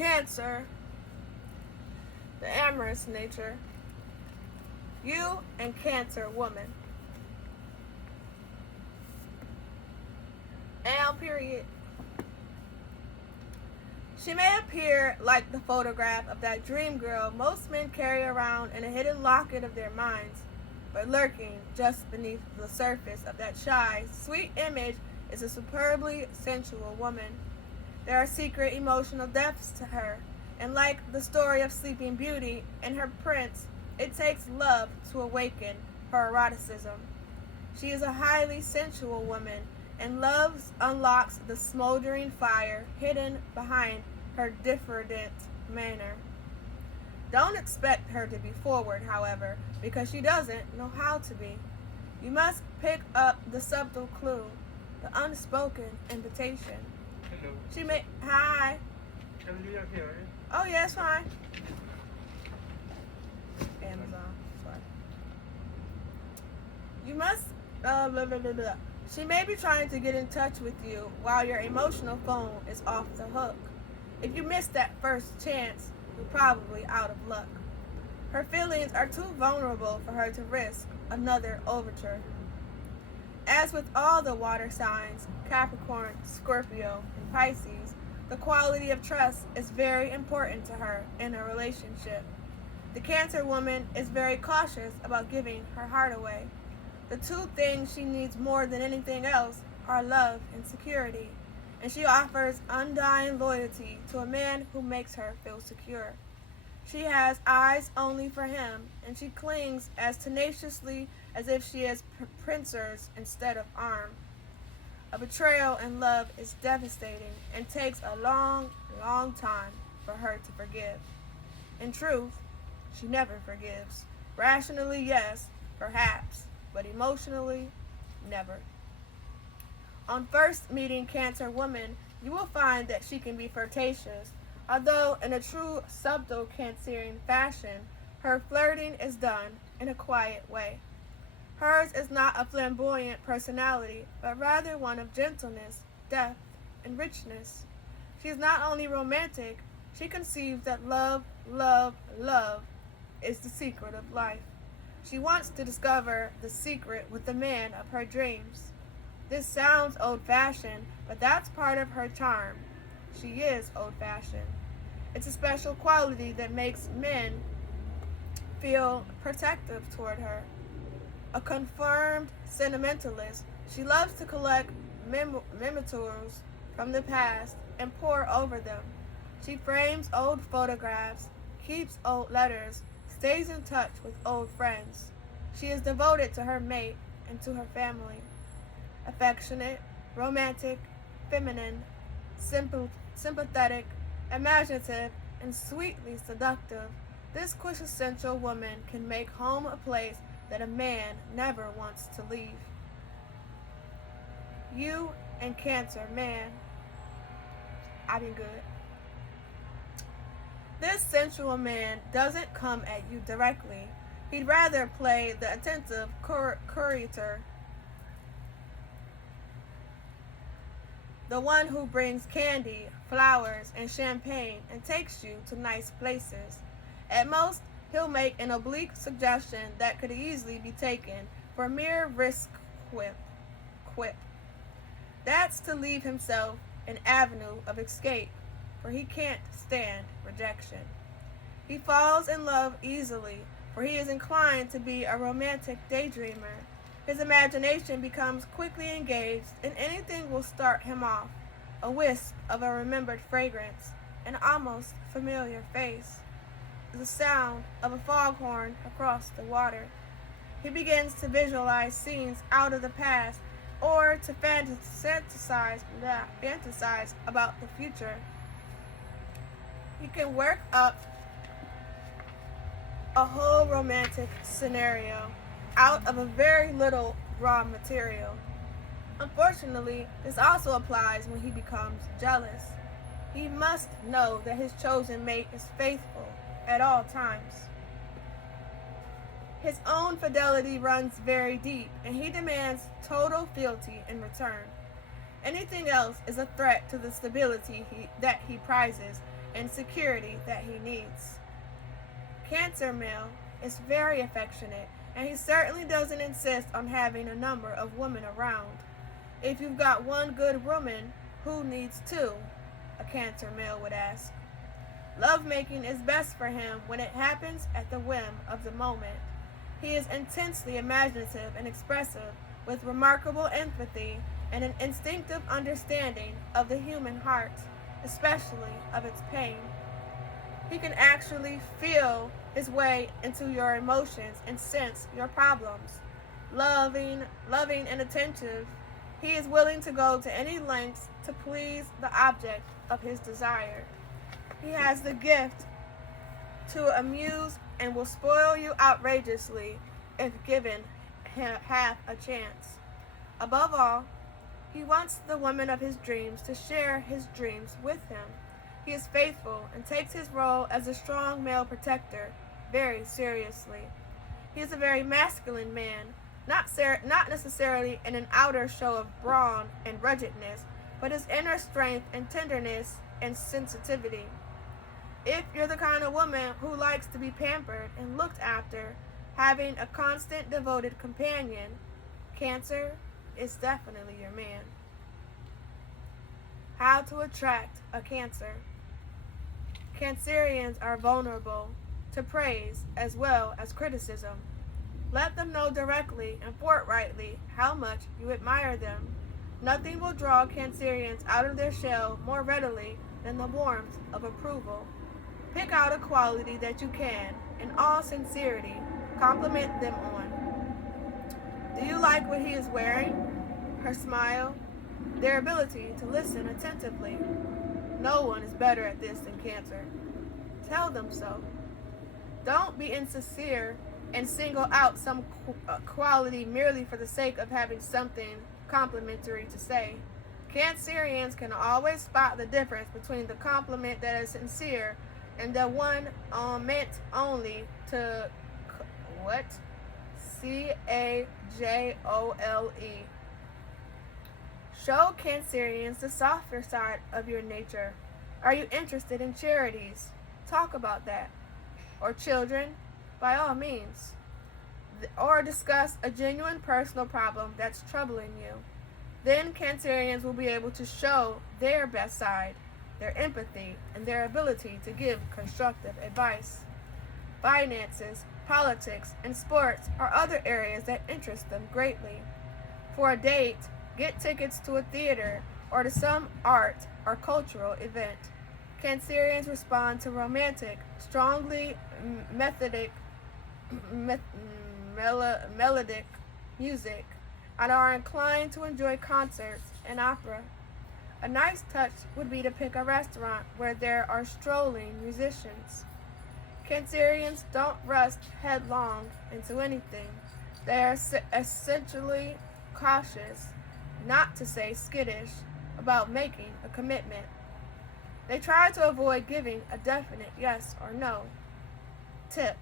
Cancer, the amorous nature. You and Cancer woman. L period. She may appear like the photograph of that dream girl most men carry around in a hidden locket of their minds, but lurking just beneath the surface of that shy, sweet image is a superbly sensual woman. There are secret emotional depths to her, and like the story of Sleeping Beauty and her prince, it takes love to awaken her eroticism. She is a highly sensual woman, and love unlocks the smoldering fire hidden behind her diffident manner. Don't expect her to be forward, however, because she doesn't know how to be. You must pick up the subtle clue, the unspoken invitation. Hello. She may. Hi. Can you hear it? Oh, yeah, it's fine. Amazon. Sorry. You must. Blah, blah, blah, blah. She may be trying to get in touch with you while your emotional phone is off the hook. If you miss that first chance, you're probably out of luck. Her feelings are too vulnerable for her to risk another overture. As with all the water signs, Capricorn, Scorpio, and Pisces, the quality of trust is very important to her in a relationship. The Cancer woman is very cautious about giving her heart away. The two things she needs more than anything else are love and security, and she offers undying loyalty to a man who makes her feel secure. She has eyes only for him, and she clings as tenaciously as if she has pincers instead of arms. A betrayal in love is devastating and takes a long, long time for her to forgive. In truth, she never forgives. Rationally, yes, perhaps, but emotionally, never. On first meeting Cancer woman, you will find that she can be flirtatious, although in a true subtle Cancerian fashion, her flirting is done in a quiet way. Hers is not a flamboyant personality, but rather one of gentleness, depth, and richness. She is not only romantic, she conceives that love, love, love is the secret of life. She wants to discover the secret with the man of her dreams. This sounds old-fashioned, but that's part of her charm. She is old-fashioned. It's a special quality that makes men feel protective toward her. A confirmed sentimentalist, she loves to collect mementos from the past and pore over them. She frames old photographs, keeps old letters, stays in touch with old friends. She is devoted to her mate and to her family. Affectionate, romantic, feminine, sympathetic, imaginative, and sweetly seductive, this quintessential woman can make home a place that a man never wants to leave. You and Cancer man. I've been good. This sensual man doesn't come at you directly. He'd rather play the attentive curator, the one who brings candy, flowers, and champagne and takes you to nice places. At most, he'll make an oblique suggestion that could easily be taken for mere wrist quip. That's to leave himself an avenue of escape, for he can't stand rejection. He falls in love easily, for he is inclined to be a romantic daydreamer. His imagination becomes quickly engaged, and anything will start him off. A wisp of a remembered fragrance, an almost familiar face, the sound of a foghorn across the water. He begins to visualize scenes out of the past or to fantasize about the future. He can work up a whole romantic scenario out of a very little raw material. Unfortunately, this also applies when he becomes jealous. He must know that his chosen mate is faithful at all times. His own fidelity runs very deep, and he demands total fealty in return. Anything else is a threat to the stability that he prizes, and security that he needs. Cancer male is very affectionate, and he certainly doesn't insist on having a number of women around. If you've got one good woman, who needs two? A Cancer male would ask. Lovemaking is best for him when it happens at the whim of the moment. He is intensely imaginative and expressive, with remarkable empathy and an instinctive understanding of the human heart, especially of its pain. He can actually feel his way into your emotions and sense your problems. Loving and attentive, he is willing to go to any lengths to please the object of his desire. He has the gift to amuse and will spoil you outrageously if given half a chance. Above all, he wants the woman of his dreams to share his dreams with him. He is faithful and takes his role as a strong male protector very seriously. He is a very masculine man, not necessarily in an outer show of brawn and ruggedness, but his inner strength and tenderness and sensitivity. If you're the kind of woman who likes to be pampered and looked after, having a constant devoted companion, Cancer is definitely your man. How to attract a Cancer. Cancerians are vulnerable to praise as well as criticism. Let them know directly and forthrightly how much you admire them. Nothing will draw Cancerians out of their shell more readily than the warmth of approval. Pick out a quality that you can, in all sincerity, compliment them on. Do you like what he is wearing? Her smile? Their ability to listen attentively? No one is better at this than Cancer. Tell them so. Don't be insincere and single out some quality merely for the sake of having something complimentary to say. Cancerians can always spot the difference between the compliment that is sincere and the one meant only to Cajole. Show Cancerians the softer side of your nature. Are you interested in charities? Talk about that. Or children? By all means. Or discuss a genuine personal problem that's troubling you. Then Cancerians will be able to show their best side, their empathy, and their ability to give constructive advice. Finances, politics, and sports are other areas that interest them greatly. For a date, get tickets to a theater or to some art or cultural event. Cancerians respond to romantic, strongly melodic music and are inclined to enjoy concerts and opera. A nice touch would be to pick a restaurant where there are strolling musicians. Cancerians don't rush headlong into anything. They are essentially cautious, not to say skittish, about making a commitment. They try to avoid giving a definite yes or no. Tip: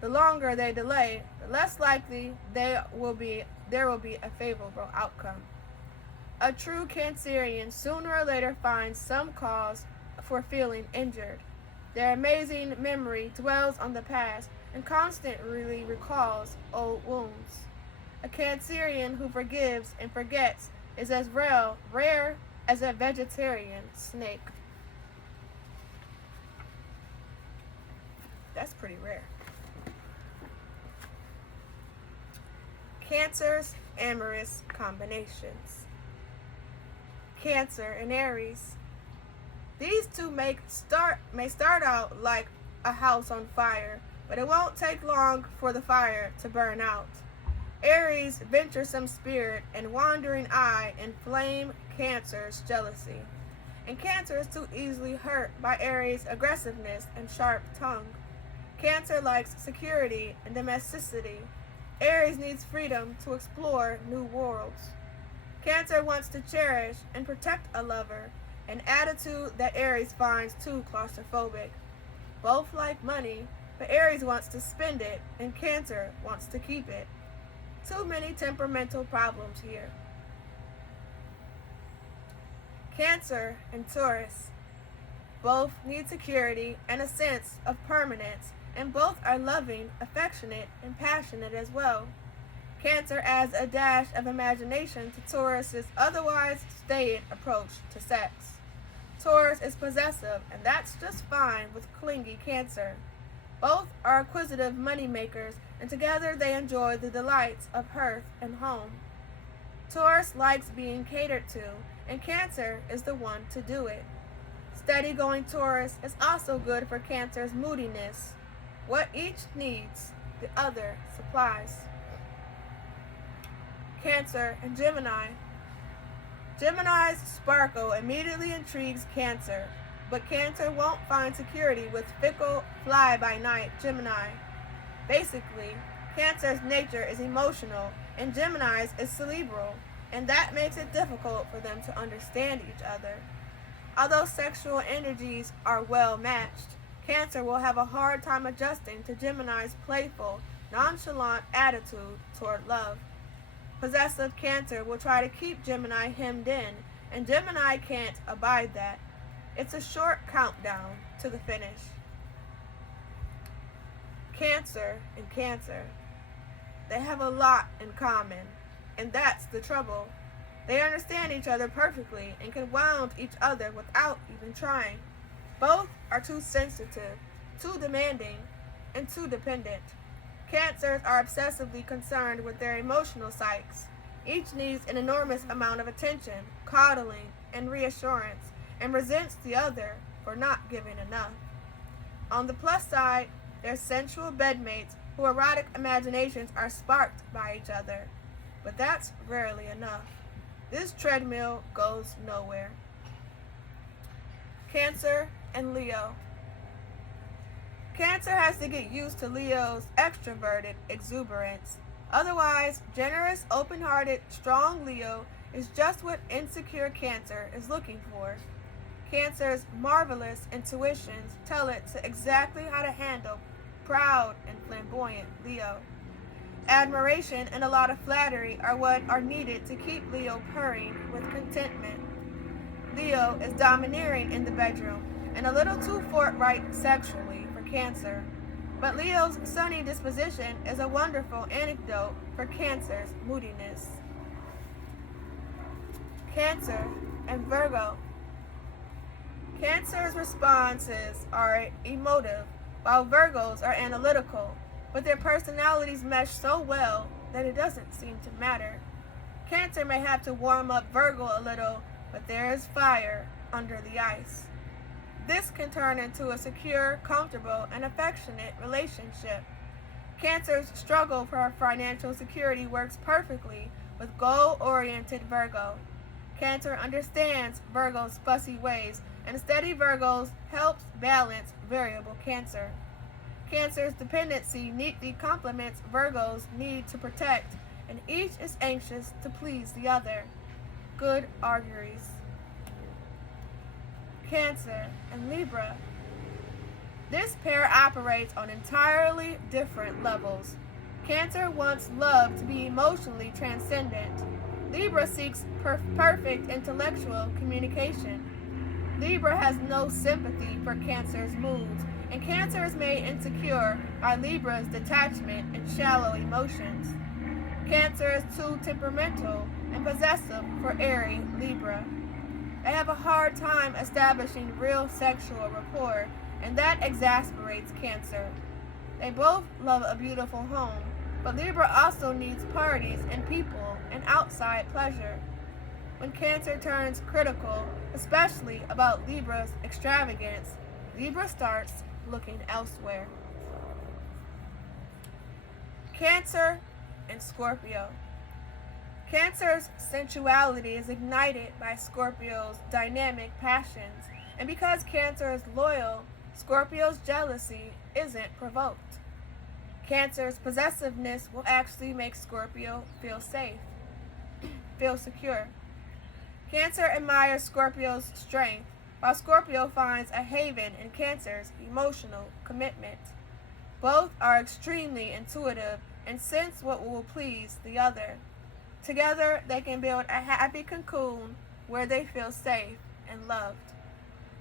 the longer they delay, the less likely there will be a favorable outcome. A true Cancerian sooner or later finds some cause for feeling injured. Their amazing memory dwells on the past and constantly recalls old wounds. A Cancerian who forgives and forgets is as rare as a vegetarian snake. That's pretty rare. Cancer's amorous combinations. Cancer and Aries. These two may start out like a house on fire, but it won't take long for the fire to burn out. Aries' venturesome spirit and wandering eye inflame Cancer's jealousy, and Cancer is too easily hurt by Aries' aggressiveness and sharp tongue. Cancer likes security and domesticity. Aries needs freedom to explore new worlds. Cancer wants to cherish and protect a lover, an attitude that Aries finds too claustrophobic. Both like money, but Aries wants to spend it and Cancer wants to keep it. Too many temperamental problems here. Cancer and Taurus. Both need security and a sense of permanence, and both are loving, affectionate, and passionate as well. Cancer adds a dash of imagination to Taurus's otherwise staid approach to sex. Taurus is possessive, and that's just fine with clingy Cancer. Both are acquisitive moneymakers, and together they enjoy the delights of hearth and home. Taurus likes being catered to, and Cancer is the one to do it. Steady-going Taurus is also good for Cancer's moodiness. What each needs, the other supplies. Cancer and Gemini. Gemini's sparkle immediately intrigues Cancer, but Cancer won't find security with fickle, fly-by-night Gemini. Basically, Cancer's nature is emotional and Gemini's is cerebral, and that makes it difficult for them to understand each other. Although sexual energies are well matched, Cancer will have a hard time adjusting to Gemini's playful, nonchalant attitude toward love. Possessive Cancer will try to keep Gemini hemmed in, and Gemini can't abide that. It's a short countdown to the finish. Cancer and Cancer. They have a lot in common, and that's the trouble. They understand each other perfectly and can wound each other without even trying. Both are too sensitive, too demanding, and too dependent. Cancers are obsessively concerned with their emotional psyches. Each needs an enormous amount of attention, coddling, and reassurance, and resents the other for not giving enough. On the plus side, they're sensual bedmates whose erotic imaginations are sparked by each other. But that's rarely enough. This treadmill goes nowhere. Cancer and Leo. Cancer has to get used to Leo's extroverted exuberance. Otherwise, generous, open-hearted, strong Leo is just what insecure Cancer is looking for. Cancer's marvelous intuitions tell it to exactly how to handle proud and flamboyant Leo. Admiration and a lot of flattery are what are needed to keep Leo purring with contentment. Leo is domineering in the bedroom and a little too forthright sexually for Cancer. But Leo's sunny disposition is a wonderful antidote for Cancer's moodiness. Cancer and Virgo. Cancer's responses are emotive, while Virgos are analytical, but their personalities mesh so well that it doesn't seem to matter. Cancer may have to warm up Virgo a little, but there is fire under the ice. This can turn into a secure, comfortable, and affectionate relationship. Cancer's struggle for financial security works perfectly with goal-oriented Virgo. Cancer understands Virgo's fussy ways, and steady Virgos helps balance variable Cancer. Cancer's dependency neatly complements Virgo's need to protect, and each is anxious to please the other. Good auguries. Cancer and Libra. This pair operates on entirely different levels. Cancer wants love to be emotionally transcendent. Libra seeks perfect intellectual communication. Libra has no sympathy for Cancer's moods, and Cancer is made insecure by Libra's detachment and shallow emotions. Cancer is too temperamental and possessive for airy Libra. They have a hard time establishing real sexual rapport, and that exasperates Cancer. They both love a beautiful home, but Libra also needs parties and people and outside pleasure. When Cancer turns critical, especially about Libra's extravagance, Libra starts looking elsewhere. Cancer and Scorpio. Cancer's sensuality is ignited by Scorpio's dynamic passions, and because Cancer is loyal, Scorpio's jealousy isn't provoked. Cancer's possessiveness will actually make Scorpio feel safe, feel secure. Cancer admires Scorpio's strength, while Scorpio finds a haven in Cancer's emotional commitment. Both are extremely intuitive and sense what will please the other. Together, they can build a happy cocoon where they feel safe and loved.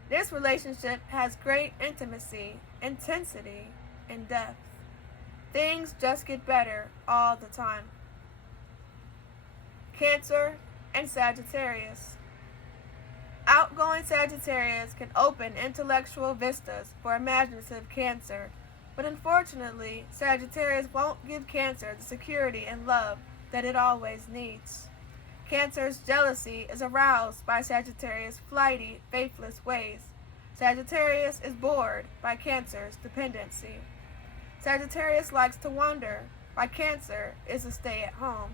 This relationship has great intimacy, intensity, and depth. Things just get better all the time. Cancer and Sagittarius. Outgoing Sagittarius can open intellectual vistas for imaginative Cancer, but unfortunately, Sagittarius won't give Cancer the security and love that it always needs. Cancer's jealousy is aroused by Sagittarius' flighty, faithless ways. Sagittarius is bored by Cancer's dependency. Sagittarius likes to wander, while Cancer is a stay-at-home.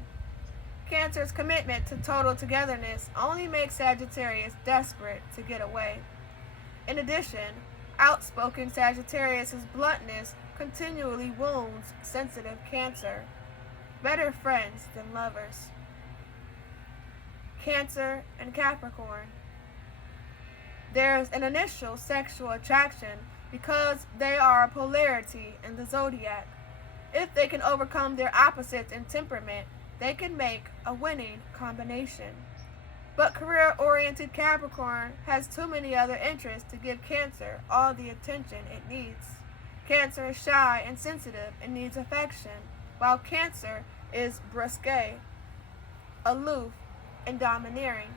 Cancer's commitment to total togetherness only makes Sagittarius desperate to get away. In addition, outspoken Sagittarius' bluntness continually wounds sensitive Cancer. Better friends than lovers. Cancer and Capricorn. There's an initial sexual attraction because they are a polarity in the zodiac. If they can overcome their opposites in temperament, they can make a winning combination. But career-oriented Capricorn has too many other interests to give Cancer all the attention it needs. Cancer is shy and sensitive and needs affection, while Cancer is brusque, aloof, and domineering.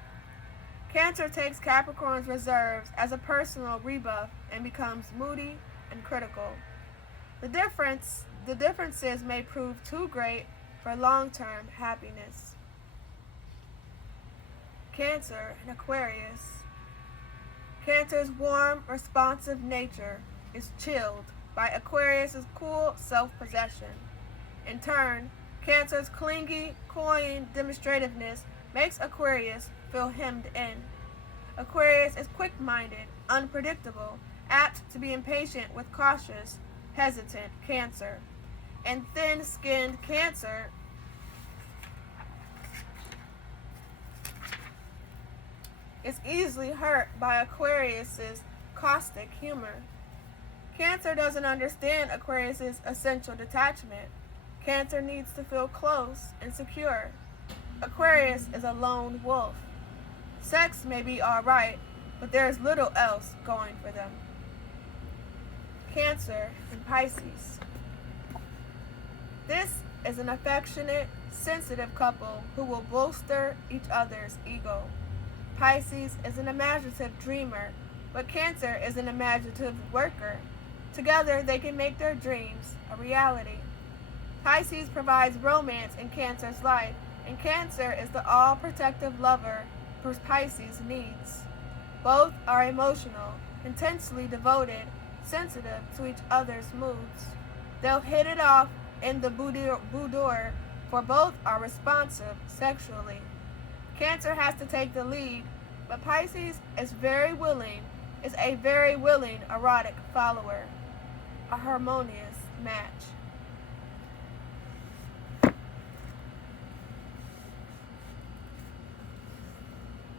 Cancer takes Capricorn's reserves as a personal rebuff and becomes moody and critical. The differences may prove too great for long-term happiness. Cancer and Aquarius. Cancer's warm, responsive nature is chilled by Aquarius's cool self-possession. In turn, Cancer's clingy, cloying demonstrativeness makes Aquarius feel hemmed in. Aquarius is quick-minded, unpredictable, apt to be impatient with cautious, hesitant Cancer. And thin-skinned Cancer is easily hurt by Aquarius's caustic humor. Cancer doesn't understand Aquarius's essential detachment. Cancer needs to feel close and secure. Aquarius is a lone wolf. Sex may be alright, but there is little else going for them. Cancer and Pisces. This is an affectionate, sensitive couple who will bolster each other's ego. Pisces is an imaginative dreamer, but Cancer is an imaginative worker. Together, they can make their dreams a reality. Pisces provides romance in Cancer's life, and Cancer is the all-protective lover Pisces needs. Both are emotional, intensely devoted, sensitive to each other's moods. They'll hit it off in the boudoir, for both are responsive sexually. Cancer has to take the lead, but Pisces is a very willing erotic follower. A harmonious match.